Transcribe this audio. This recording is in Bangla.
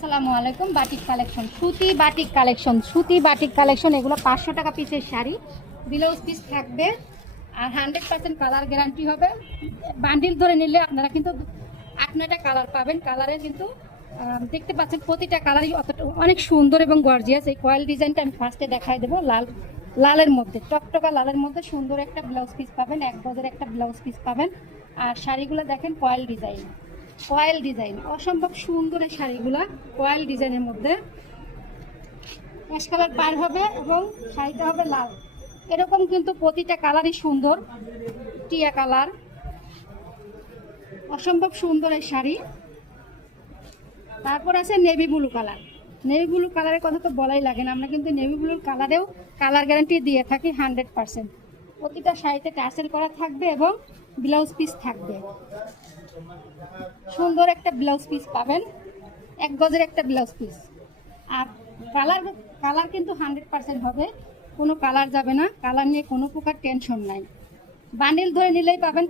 আসসালামু আলাইকুম, বাটিক কালেকশন সুতি, বাটিক কালেকশন সুতি, বাটিক কালেকশন, এগুলো পাঁচশো টাকা পিসের শাড়ি। ব্লাউজ পিস থাকবে আর হান্ড্রেড পার্সেন্ট কালার গ্যারান্টি হবে। বান্ডিল ধরে নিলে আপনারা কিন্তু আট নয়টা কালার পাবেন কালারে কিন্তু দেখতে পাচ্ছেন প্রতিটা কালারই অতটা, অনেক সুন্দর এবং গর্জিয়াস এই কয়েল ডিজাইনটা আমি ফার্স্টে দেখাই দেবো, লাল, লালের মধ্যে, টকটকা লালের মধ্যে সুন্দর একটা ব্লাউজ পিস পাবেন, এক গজের একটা ব্লাউজ পিস পাবেন। আর শাড়িগুলো দেখেন কয়েল ডিজাইন কয়েল ডিজাইন অসম্ভব সুন্দর এই শাড়িগুলা কয়েল ডিজাইনের মধ্যে। অ্যাশ কালার পার হবে এবং শাড়িটা হবে লাল। এরকম কিন্তু প্রতিটা কালারই সুন্দর, টিয়া কালার। অসম্ভব সুন্দর এই শাড়ি। তারপর আছে navy blue colour navy blue কালারের কথা তো বলাই লাগে না, আমরা কিন্তু নেভি ব্লুর কালারেও কালার গ্যারান্টি দিয়ে থাকি হান্ড্রেড পার্সেন্ট প্রতিটা শাড়িতে টার্সেল করা থাকবে এবং ব্লাউজ পিস থাকবে। সুন্দর একটা ব্লাউজ পিস পাবেন, এক গজের একটা ব্লাউজ পিস আর কালার কালার কিন্তু হান্ড্রেড পারসেন্ট হবে, কোনো কালার যাবে না কালার নিয়ে কোনো প্রকার টেনশন নাই। বান্ডিল ধরে নিলেই পাবেন